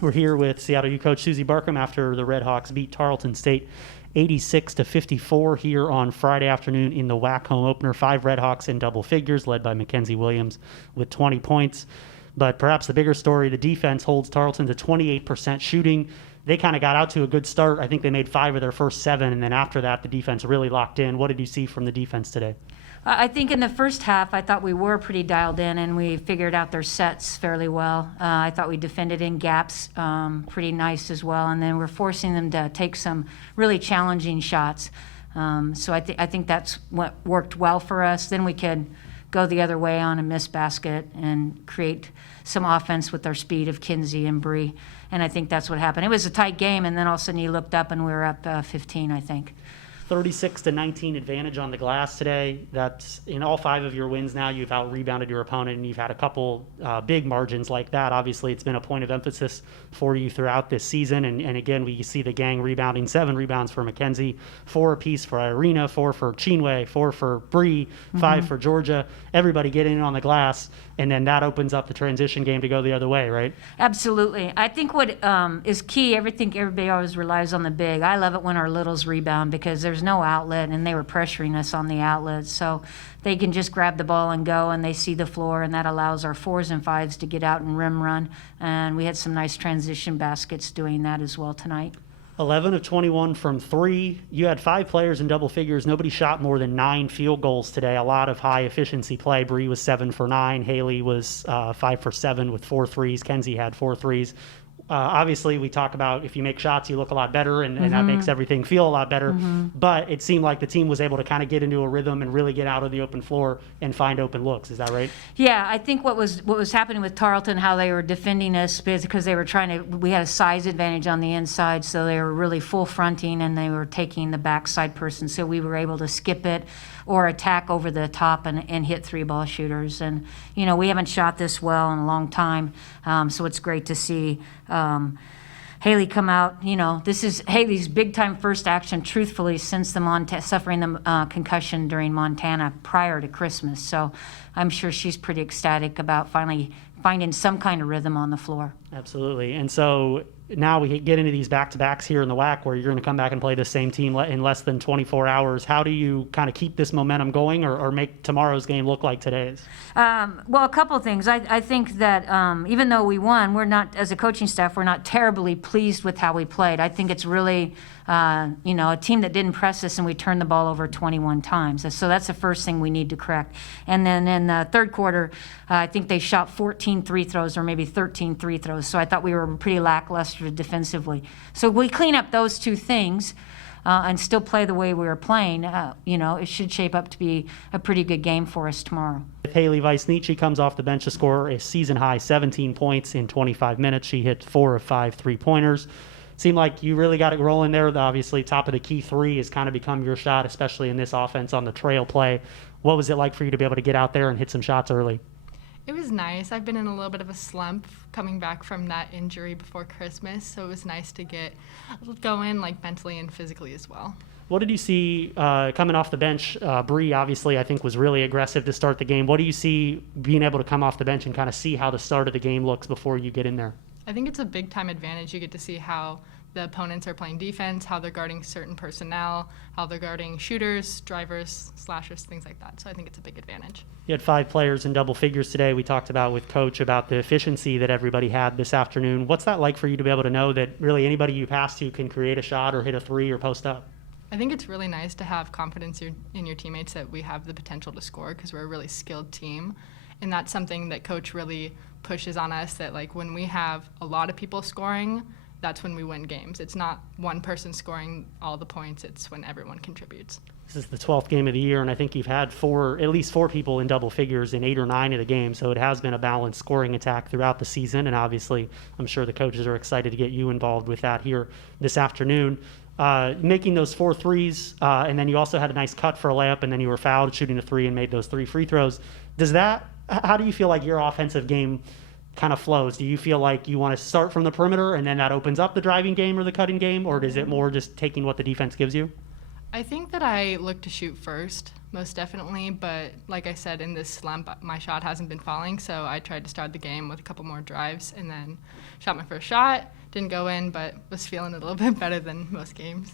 We're here with Seattle U coach Suzy Barcomb after the Redhawks beat Tarleton State 86-54 here on Friday afternoon in the WAC home opener. 5 Redhawks in double figures, led by Mackenzie Williams with 20 points. But perhaps the bigger story, the defense holds Tarleton to 28% shooting. They kind of got out to a good start. I think they made 5 of their first 7, and then after that, the defense really locked in. What did you see from the defense today? I think in the first half, I thought we were pretty dialed in, and we figured out their sets fairly well. I thought we defended in gaps pretty nice as well, and then we're forcing them to take some really challenging shots. So I think that's what worked well for us. Then we could go the other way on a missed basket and create some offense with our speed of Kinsey and Bree, and I think that's what happened. It was a tight game, and then all of a sudden you looked up and we were up 15, I think. 36-19 advantage on the glass today. That's in all 5 of your wins now. You've out-rebounded your opponent, and you've had a couple big margins like that. Obviously, it's been a point of emphasis for you throughout this season. And again, we see the gang rebounding. 7 rebounds for Mackenzie, 4 apiece for Irina, 4 for Chinwe, 4 for Bree, 5 for Georgia. Everybody getting in on the glass, and then that opens up the transition game to go the other way, right? Absolutely. I think what is key, everybody always relies on the big. I love it when our littles rebound because there's no outlet, and they were pressuring us on the outlet. So they can just grab the ball and go, and they see the floor, and that allows our 4s and 5s to get out and rim run. And we had some nice transition baskets doing that as well tonight. 11 of 21 from 3. You had 5 players in double figures. Nobody shot more than 9 field goals today. A lot of high efficiency play. Bree was 7 for 9. Hailey was 5 for 7 with 4 threes. Kenzie had 4 threes. Obviously, we talk about if you make shots, you look a lot better, and that makes everything feel a lot better. But it seemed like the team was able to kind of get into a rhythm and really get out of the open floor and find open looks. Is that right? Yeah, I think what was happening with Tarleton, how they were defending us because they were we had a size advantage on the inside, so they were really full fronting, and they were taking the backside person. So we were able to skip it or attack over the top and hit 3-ball shooters. And, you know, we haven't shot this well in a long time, so it's great to see Hailey come out. You know, this is Hailey's big-time first action, truthfully, since suffering the concussion during Montana prior to Christmas. So I'm sure she's pretty ecstatic about finally finding some kind of rhythm on the floor. Absolutely. And so now we get into these back-to-backs here in the WAC where you're going to come back and play the same team in less than 24 hours. How do you kind of keep this momentum going or make tomorrow's game look like today's? Well, a couple of things. I think that even though we won, we're not, as a coaching staff, we're not terribly pleased with how we played. I think it's really, a team that didn't press us, and we turned the ball over 21 times. So that's the first thing we need to correct. And then in the third quarter, I think they shot 14 free throws or maybe 13 free throws. So I thought we were pretty lackluster defensively. So we clean up those 2 things and still play the way we were playing, it should shape up to be a pretty good game for us tomorrow. Hailey Weissnichi comes off the bench to score a season-high 17 points in 25 minutes. She hit 4 of 5 3-pointers. Seemed like you really got it rolling there. Obviously, top of the key 3 has kind of become your shot, especially in this offense on the trail play. What was it like for you to be able to get out there and hit some shots early? It was nice. I've been in a little bit of a slump coming back from that injury before Christmas, so it was nice to get going, like mentally and physically as well. What did you see coming off the bench? Bree, obviously, I think was really aggressive to start the game. What do you see being able to come off the bench and kind of see how the start of the game looks before you get in there? I think it's a big-time advantage. You get to see how the opponents are playing defense, how they're guarding certain personnel, how they're guarding shooters, drivers, slashers, things like that. So I think it's a big advantage. You had 5 players in double figures today. We talked about with Coach about the efficiency that everybody had this afternoon. What's that like for you to be able to know that really anybody you pass to can create a shot or hit a 3 or post up? I think it's really nice to have confidence in your teammates that we have the potential to score because we're a really skilled team. And that's something that Coach really pushes on us, that like when we have a lot of people scoring, that's when we win games. It's not one person scoring all the points, it's when everyone contributes. This is the 12th game of the year, and I think you've had at least four people in double figures in 8 or 9 of the games, so it has been a balanced scoring attack throughout the season, and obviously I'm sure the coaches are excited to get you involved with that here this afternoon. Making those 4 threes, and then you also had a nice cut for a layup, and then you were fouled shooting a 3 and made those 3 free throws. How do you feel like your offensive game kind of flows? Do you feel like you want to start from the perimeter and then that opens up the driving game or the cutting game, or is it more just taking what the defense gives you? I think that I look to shoot first, most definitely. But like I said, in this slump, my shot hasn't been falling, so I tried to start the game with a couple more drives and then shot my first shot. Didn't go in, but was feeling a little bit better than most games.